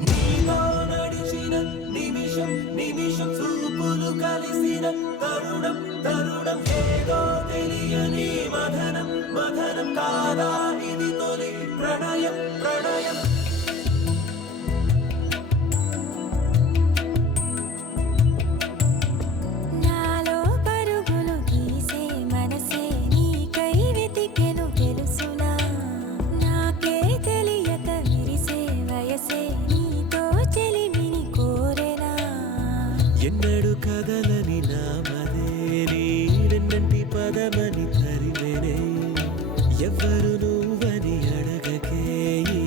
నీలో నడిచిన నిమిషం నిమిషం చూపులు కలిసిన తరుణం తరుణం ఏదో తెలియని మదనం మదనం కాదా ఇది తొలి ప్రణయం ప్రణయం నాలో పరుగులు గీసే మనసే నీకై వెతికెను తెలుసునా నాకే తెలియక విరిసే వయసే నీతో చెలిమిని కోరెనా ఎన్నడు కదలని నామదే నీరెన్నంటి పదమని తరివేనే ఎవ్వరు నువ్వని అడగకే ఈ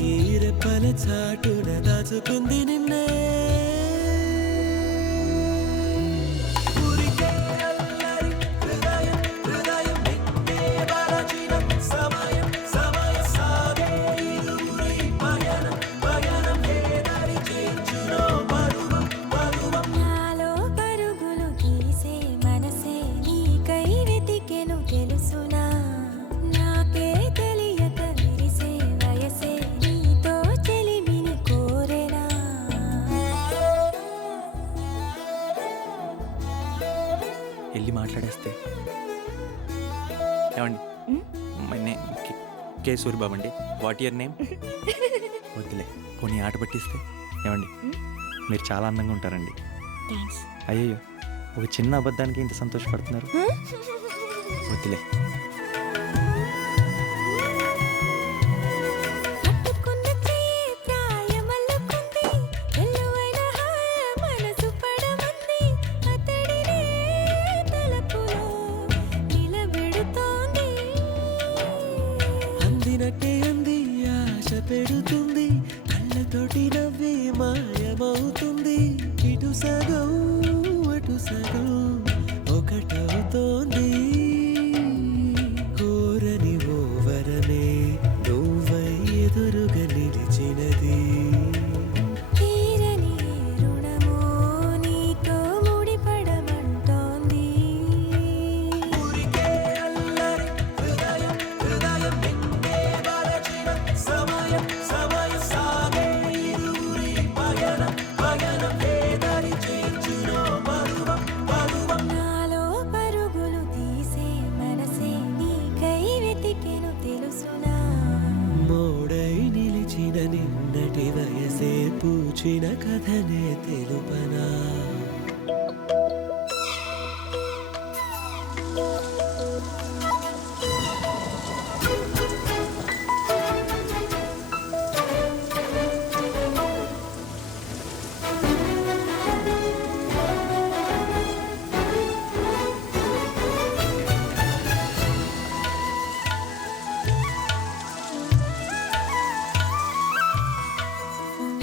రెప్పల చాటున దాచుకుంది నిన్నే ఊరికే అల్లరి హృదయం హృదయం నిన్నే వరచిన సమయం సమయం సాగే ఇరువురి పయనం పయనం ఏ దారి చేర్చునో పరువం పరువం నాలో పరుగులు గీసే మనసే నీకై వెతికెను తెలుసునా నాకే తెలియక విరిసే వయసే నీతో చెలిమిని కోరెనా వెళ్ళి మాట్లాడేస్తే ఏమండి మై నేమ్ కే సూరిబాబు అండి. What your name? వద్దులే, పోనీ ఆట పట్టిస్తే. ఏమండి మీరు చాలా అందంగా ఉంటారండి. థ్యాంక్స్. అయ్యయ్యో, ఒక చిన్న అబద్ధానికి ఇంత సంతోషపడుతున్నారు. వద్దులే. పట్టుకున్న చెయ్యి ప్రాయమల్లుకుంది వెల్లువైన హాయ మనసు పడమంది అతడినే తలపులో నిలబెడుతోంది అందినట్టే అంది ఆశ పెడుతుంది కళ్ళతోటి నవ్వి మాయమవుతుంది ఇటు సగం అటు సగం ఒకటవుతోంది కోరని ఓ వరమే నువ్వై ఎదురుగా నిలిచినది తీరని రుణమో నీతో ముడిపడమంటోంది ఊరికే అల్లరి హృదయం హృదయం నిన్నే వరచిన సమయం సమయం సాగే ఇరువురి పయనం పయనం ఏ దారి చేర్చునో పరువం పరువం నాలో పరుగులు తీసే మనసే నీకై వెతికెను తెలుసునా మోడై నిలిచిన నిన్నటి వయసే పూచిన కథనే తెలుపనా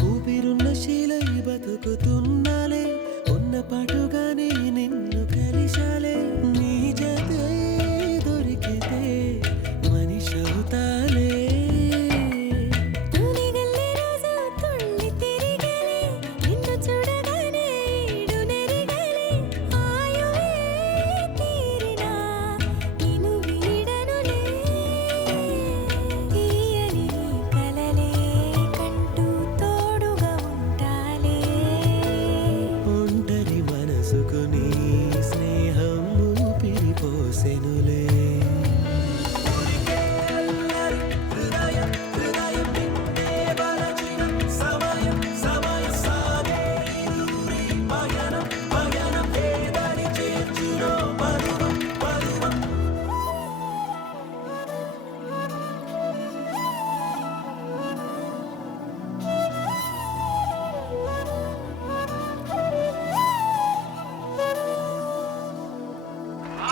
ఊపిరున్న శీలై బతుకుతున్నాలే ఉన్న పాటుగానే నిన్ను కలిశాలే